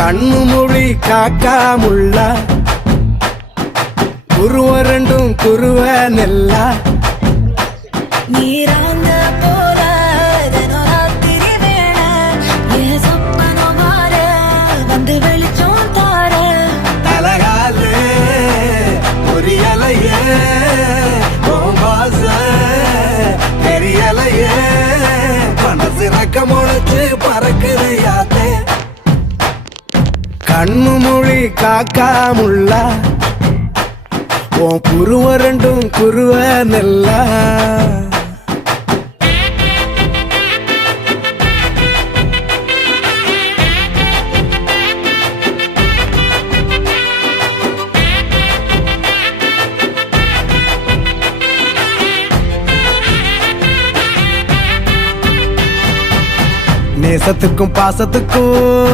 கண்ணு மொழி காக்காமுள்ள குருவ ரெண்டும் குருவ நெல்லா நீராங்க போல தினராத்திரி வேண என் சொப்பனம் மாற வந்து வெளிச்சம் தார தலகாலே பொரியலையே ஓம்பாச தெரியலையே மனசு ரக்க முளைச்சு பறக்குது யாத்தே கண்ணு மொழி காக்காமுள்ள உன் குருவ ரெண்டும் குருவ நெல்லா நேசத்துக்கும் பாசத்துக்கும்